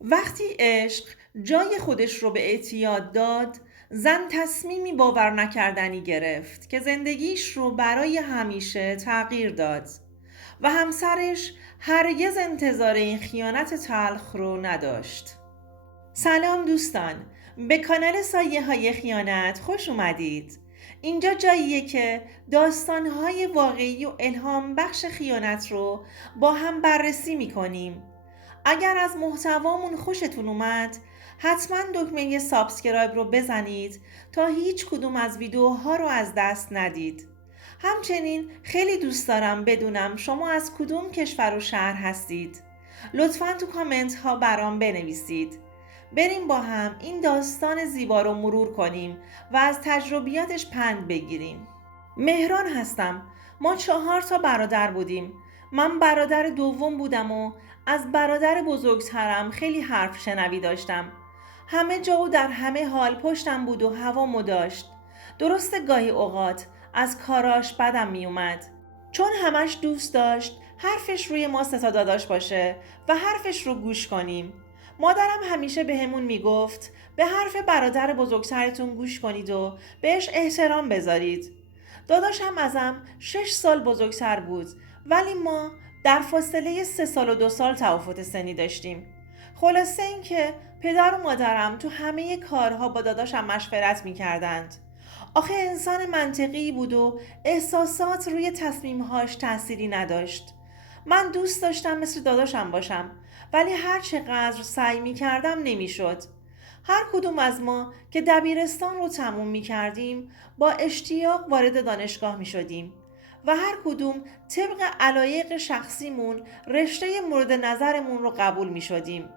وقتی عشق جای خودش رو به اعتیاد داد، زن تصمیمی باور نکردنی گرفت که زندگیش رو برای همیشه تغییر داد و همسرش هرگز انتظار این خیانت تلخ رو نداشت. سلام دوستان، به کانال سایه های خیانت خوش اومدید. اینجا جاییه که داستانهای واقعی و الهام بخش خیانت رو با هم بررسی میکنیم. اگر از محتوامون خوشتون اومد، حتما دکمه سابسکرایب رو بزنید تا هیچ کدوم از ویدیوها رو از دست ندید. همچنین خیلی دوست دارم بدونم شما از کدوم کشور و شهر هستید. لطفاً تو کامنت ها برام بنویسید. بریم با هم این داستان زیبا رو مرور کنیم و از تجربیاتش پند بگیریم. مهران هستم. ما 4 تا برادر بودیم. من برادر دوم بودم و از برادر بزرگترم خیلی حرف شنوی داشتم. همه جا و در همه حال پشتم بود و هوامو داشت. درسته گاهی اوقات از کاراش بدم می اومد. چون همش دوست داشت حرفش روی ما 3 تا داداش باشه و حرفش رو گوش کنیم. مادرم همیشه بهمون میگفت به حرف برادر بزرگترتون گوش کنید و بهش احترام بذارید. داداشم ازم 6 سال بزرگتر بود، ولی ما در فاصله 3 سال و 2 سال تفاوت سنی داشتیم. خلاصه این که پدر و مادرم تو همه کارها با داداشم مشورت میکردند. آخه انسان منطقی بود و احساسات روی تصمیمهاش تأثیری نداشت. من دوست داشتم مثل داداشم باشم، ولی هر چقدر سعی می کردم نمی شد. هر کدوم از ما که دبیرستان رو تموم می کردیم با اشتیاق وارد دانشگاه می شدیم و هر کدوم طبق علایق شخصیمون رشته مورد نظرمون رو قبول می شدیم.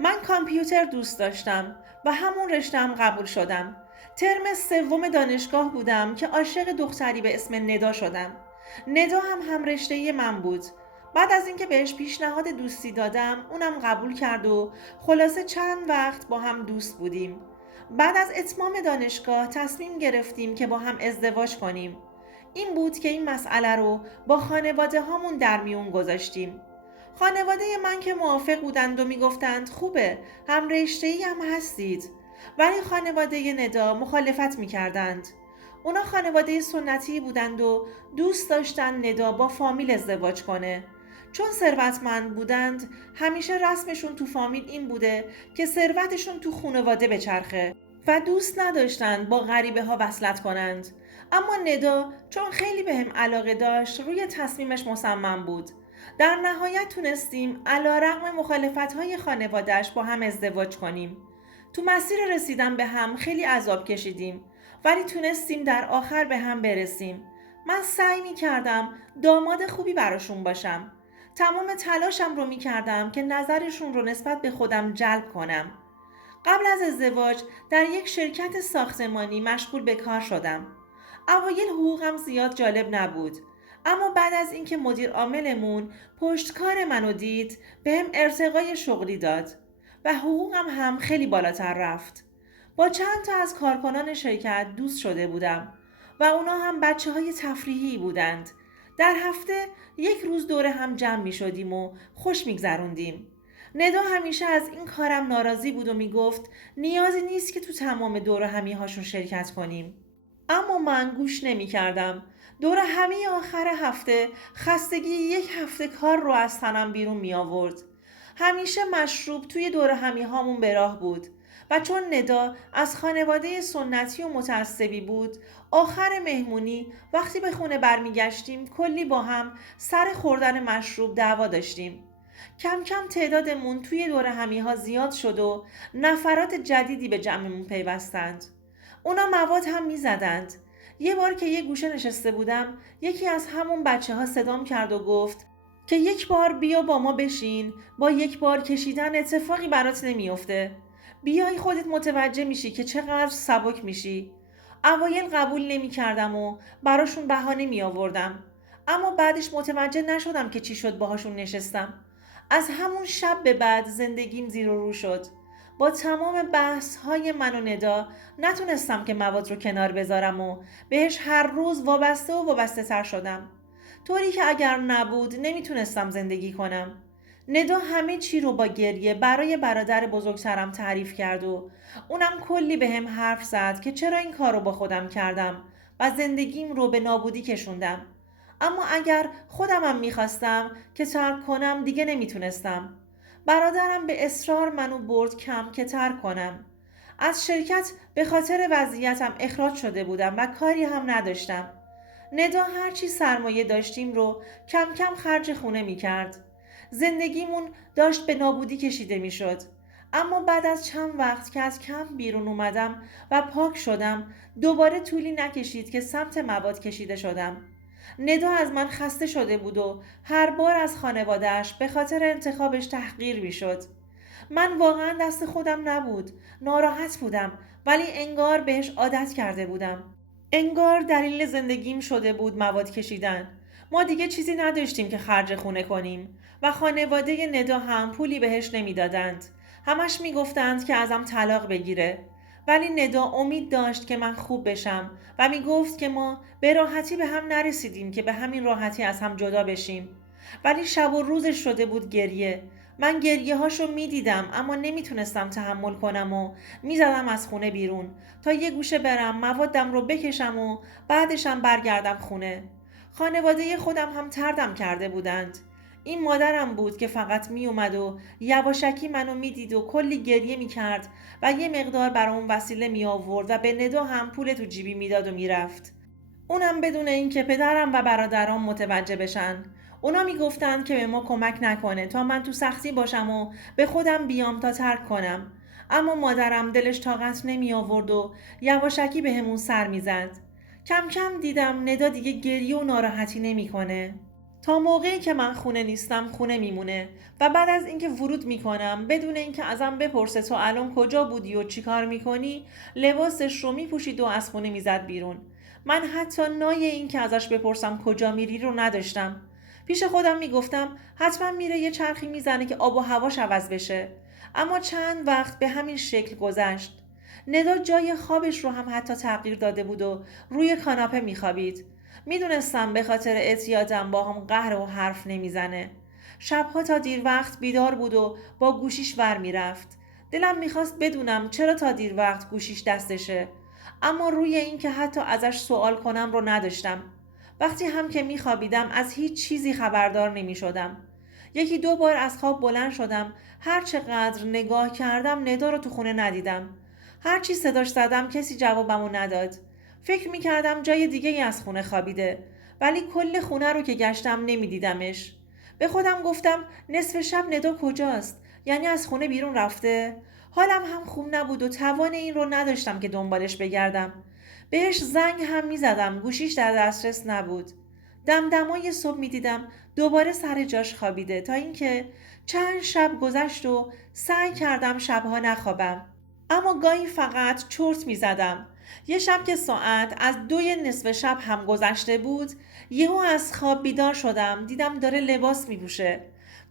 من کامپیوتر دوست داشتم و همون رشته‌ام قبول شدم. ترم 3 دانشگاه بودم که عاشق دختری به اسم ندا شدم. ندا هم رشته من بود. بعد از اینکه بهش پیشنهاد دوستی دادم، اونم قبول کرد و خلاصه چند وقت با هم دوست بودیم. بعد از اتمام دانشگاه تصمیم گرفتیم که با هم ازدواج کنیم. این بود که این مسئله رو با خانواده هامون در میون گذاشتیم. خانواده من که موافق بودند و میگفتند خوبه، هم رشته‌ای هم هستید. ولی خانواده ندا مخالفت میکردند. اونا خانواده سنتی بودند و دوست داشتن ندا با فامیل ازدواج کنه. چون ثروتمند بودند، همیشه رسمشون تو فامیل این بوده که ثروتشون تو خانواده بچرخه و دوست نداشتند با غریبه ها وصلت کنند. اما ندا چون خیلی بهم علاقه داشت، روی تصمیمش مصمم بود. در نهایت تونستیم علیرغم مخالفت‌های خانواده‌اش با هم ازدواج کنیم. تو مسیر رسیدن به هم خیلی عذاب کشیدیم، ولی تونستیم در آخر به هم برسیم. من سعی می کردم داماد خوبی براشون باشم. تمام تلاشم رو می کردم که نظرشون رو نسبت به خودم جلب کنم. قبل از ازدواج در یک شرکت ساختمانی مشغول به کار شدم. اوایل حقوقم زیاد جالب نبود، اما بعد از اینکه مدیر عاملمون پشتکار منو دید بهم ارتقای شغلی داد و حقوقم هم خیلی بالاتر رفت. با چند تا از کارکنان شرکت دوست شده بودم و اونا هم بچه های تفریحی بودند. در هفته 1 روز دور هم جمع می شدیم و خوش می گذروندیم. ندا همیشه از این کارم ناراضی بود و می گفت نیازی نیست که تو تمام دور همی هاشون شرکت کنیم. اما من گوش نمی کردم. دور همی آخر هفته خستگی 1 هفته کار رو از تنم بیرون می آورد. همیشه مشروب توی دور همی هامون به راه بود و چون ندا از خانواده سنتی و متعصبی بود، آخر مهمونی وقتی به خونه برمیگشتیم کلی با هم سر خوردن مشروب دعوا داشتیم. کم کم تعدادمون توی دور همی ها زیاد شد و نفرات جدیدی به جمعمون پیوستند. اونا مواد هم می زدند. یه بار که یه گوشه نشسته بودم، یکی از همون بچه ها صدام کرد و گفت که 1 بار بیا با ما بشین، با 1 بار کشیدن اتفاقی برات نمیافته. بیای خودت متوجه میشی که چقدر سبک میشی. اوایل قبول نمی کردم و براشون بهانه می آوردم. اما بعدش متوجه نشدم که چی شد باهاشون نشستم. از همون شب به بعد زندگیم زیر و رو شد. با تمام بحث های من و ندا نتونستم که مواد رو کنار بذارم و بهش هر روز وابسته و وابسته تر شدم. طوری که اگر نبود نمیتونستم زندگی کنم. ندا همه چی رو با گریه برای برادر بزرگترم تعریف کرد و اونم کلی به هم حرف زد که چرا این کار رو با خودم کردم و زندگیم رو به نابودی کشوندم. اما اگر خودمم میخواستم که ترک کنم دیگه نمیتونستم. برادرم به اصرار منو برد کم که ترک کنم. از شرکت به خاطر وضعیتم اخراج شده بودم و کاری هم نداشتم. ندا هرچی سرمایه داشتیم رو کم کم خرج خونه می کرد. زندگیمون داشت به نابودی کشیده می شد. اما بعد از چند وقت که از کمپ بیرون اومدم و پاک شدم دوباره طولی نکشید که سمت مواد کشیده شدم. ندا از من خسته شده بود و هر بار از خانوادهش به خاطر انتخابش تحقیر می شد. من واقعا دست خودم نبود. ناراحت بودم ولی انگار بهش عادت کرده بودم. انگار دلیل زندگیم شده بود مواد کشیدن. ما دیگه چیزی نداشتیم که خرج خونه کنیم و خانواده ندا هم پولی بهش نمیدادند. همش میگفتند که ازم طلاق بگیره. ولی ندا امید داشت که من خوب بشم و میگفت که ما به راحتی به هم نرسیدیم که به همین راحتی از هم جدا بشیم. ولی شب و روزش شده بود گریه. من گریه هاشو میدیدم اما نمیتونستم تحمل کنم و میزدم از خونه بیرون تا یه گوشه برم موادم رو بکشم و بعدشم برگردم خونه. خانواده خودم هم تردم کرده بودند. این مادرم بود که فقط می اومد و یواشکی منو میدید و کلی گریه میکرد و یه مقدار برام وسیله می آورد و به ندا هم پول تو جیبی میداد و میرفت. اونم بدون اینکه پدرم و برادرام متوجه بشن. اونا میگفتند که به ما کمک نکنه تا من تو سختی باشم و به خودم بیام تا ترک کنم. اما مادرم دلش طاقت نمی آورد و یواشکی به همون سر میزد. کم کم دیدم ندا دیگه گریه و ناراحتی نمیکنه. تا موقعی که من خونه نیستم خونه میمونه و بعد از اینکه ورود میکنم بدون اینکه ازم بپرسه تو الان کجا بودی و چیکار میکنی لباسش رو میپوشید و از خونه میزد بیرون. من حتی نای این که ازش بپرسم کجا میری رو نداشتم. پیش خودم میگفتم حتما میره یه چرخی میزنه که آب و هواش عوض بشه. اما چند وقت به همین شکل گذشت. ندا جای خوابش رو هم حتی تغییر داده بود و روی کاناپه میخوابید. میدونستم به خاطر اعتیادم با هم قهر و حرف نمیزنه. شبها تا دیر وقت بیدار بود و با گوشیش ور میرفت. دلم میخواست بدونم چرا تا دیر وقت گوشیش دستشه. اما روی این که حتی ازش سوال کنم رو نداشتم. وقتی هم که میخوابیدم از هیچ چیزی خبردار نمیشدم. یکی دو بار از خواب بلند شدم. هر چقدر نگاه کردم ندا رو تو خونه ندیدم. هر چی صداش زدم کسی جوابمو نداد. فکر میکردم جای دیگه ای از خونه خوابیده ولی کل خونه رو که گشتم نمیدیدمش. به خودم گفتم نصف شب ندا کجاست؟ یعنی از خونه بیرون رفته؟ حالم هم خوب نبود و توان این رو نداشتم که دنبالش بگردم. بهش زنگ هم میزدم گوشیش در دسترس نبود. دمدمای صبح میدیدم دوباره سر جاش خوابیده تا اینکه چند شب گذشت و سعی کردم شبها نخوابم. اما گاهی فقط چرت می زدم. یه شب که ساعت از 2 نصف شب هم گذشته بود یهو از خواب بیدار شدم دیدم داره لباس می پوشه.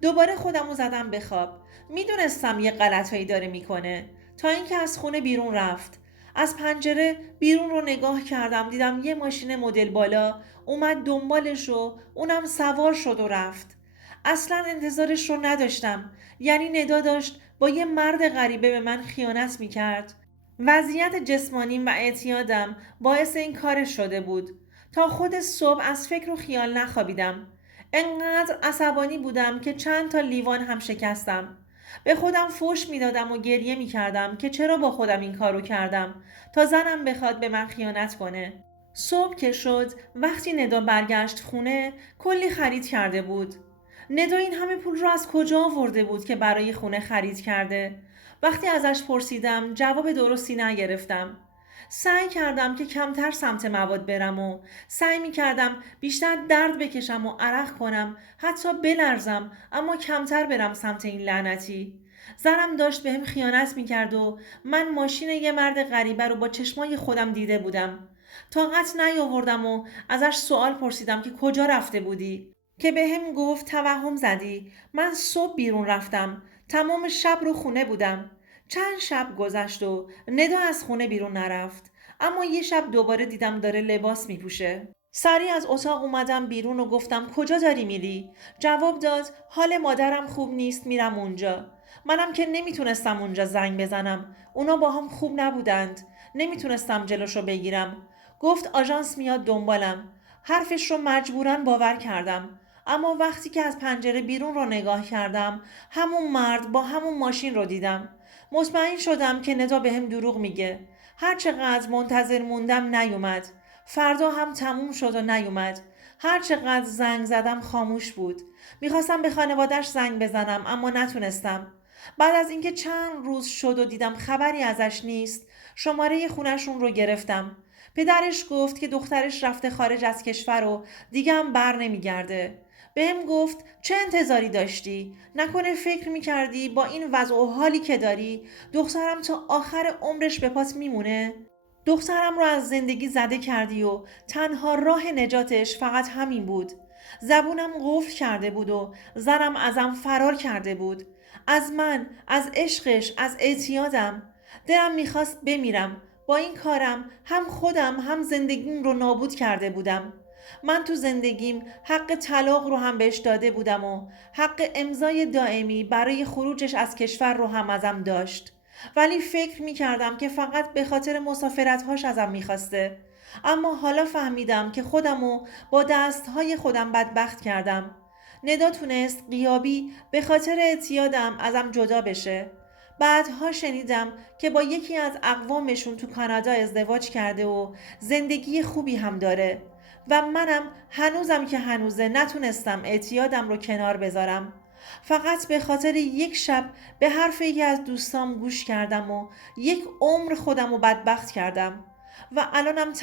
دوباره خودمو زدم به خواب. میدونستم یه غلطایی داره میکنه تا اینکه از خونه بیرون رفت. از پنجره بیرون رو نگاه کردم دیدم یه ماشین مدل بالا اومد دنبالش و اونم سوار شد و رفت. اصلا انتظارش رو نداشتم. یعنی ندا داشت با یه مرد غریبه به من خیانت میکرد. وضعیت جسمانیم و اعتیادم باعث این کارش شده بود. تا خود صبح از فکر و خیال نخوابیدم. انقدر عصبانی بودم که چند تا لیوان هم شکستم. به خودم فحش میدادم و گریه میکردم که چرا با خودم این کارو کردم تا زنم بخواد به من خیانت کنه. صبح که شد وقتی ندا برگشت خونه کلی خرید کرده بود. ندا این همه پول رو از کجا آورده بود که برای خونه خرید کرده؟ وقتی ازش پرسیدم جواب درستی نگرفتم. سعی کردم که کمتر سمت مواد برم و سعی می کردم بیشتر درد بکشم و عرق کنم حتی بلرزم اما کمتر برم سمت این لعنتی. زنم داشت بهم خیانت می کرد و من ماشین یه مرد غریبه رو با چشمای خودم دیده بودم. طاقت نیاوردم و ازش سوال پرسیدم که کجا رفته بودی؟ که به هم گفت توهم زدی. من صبح بیرون رفتم. تمام شب رو خونه بودم. چند شب گذشت و ندا از خونه بیرون نرفت. اما یه شب دوباره دیدم داره لباس میپوشه. سریع از اتاق اومدم بیرون و گفتم کجا داری میری؟ جواب داد حال مادرم خوب نیست، میرم اونجا. منم که نمیتونستم اونجا زنگ بزنم. اونا با هم خوب نبودند. نمیتونستم جلوشو بگیرم. گفت آژانس میاد دنبالم. حرفش رو مجبوراً باور کردم. اما وقتی که از پنجره بیرون رو نگاه کردم، همون مرد با همون ماشین رو دیدم. مطمئن شدم که ندا بهم دروغ میگه. هر چقدر منتظر موندم نیومد. فردا هم تموم شد و نیومد. هر چقدر زنگ زدم خاموش بود. میخواستم به خانوادش زنگ بزنم اما نتونستم. بعد از اینکه چند روز شد و دیدم خبری ازش نیست، شماره خونشون رو گرفتم. پدرش گفت که دخترش رفته خارج از کشور و دیگه هم بر نمیگرده. بهم گفت چه انتظاری داشتی؟ نکنه فکر میکردی با این وضع و حالی که داری دخترم تا آخر عمرش به پات میمونه؟ دخترم رو از زندگی زده کردی و تنها راه نجاتش فقط همین بود. زبونم قفل کرده بود و زنم ازم فرار کرده بود. از من، از عشقش، از اعتیادم. دلم میخواست بمیرم. با این کارم هم خودم هم زندگیم رو نابود کرده بودم. من تو زندگیم حق طلاق رو هم بهش داده بودم و حق امضای دائمی برای خروجش از کشور رو هم ازم داشت. ولی فکر می کردم که فقط به خاطر مسافرتهاش ازم میخواسته. اما حالا فهمیدم که خودمو با دستهای خودم بدبخت کردم. ندا تونست غیابی به خاطر اعتیادم ازم جدا بشه. بعدها شنیدم که با یکی از اقوامشون تو کانادا ازدواج کرده و زندگی خوبی هم داره. و منم هنوزم که هنوزه نتونستم اعتیادم رو کنار بذارم. فقط به خاطر یک شب به حرف یکی از دوستام گوش کردم و یک عمر خودم رو بدبخت کردم. و الانم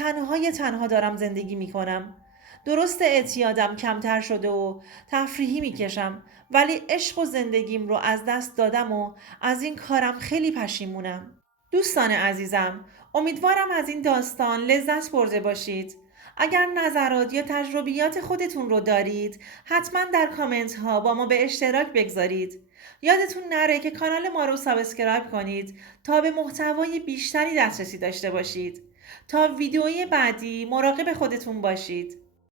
تنها دارم زندگی میکنم. درست اعتیادم کمتر شده و تفریحی میکشم، ولی عشق و زندگیم رو از دست دادم و از این کارم خیلی پشیمونم. دوستان عزیزم، امیدوارم از این داستان لذت برده باشید. اگر نظرات یا تجربیات خودتون رو دارید، حتما در کامنت ها با ما به اشتراک بگذارید. یادتون نره که کانال ما رو سابسکرایب کنید تا به محتوای بیشتری دسترسی داشته باشید. تا ویدئوی بعدی مراقب خودتون باشید.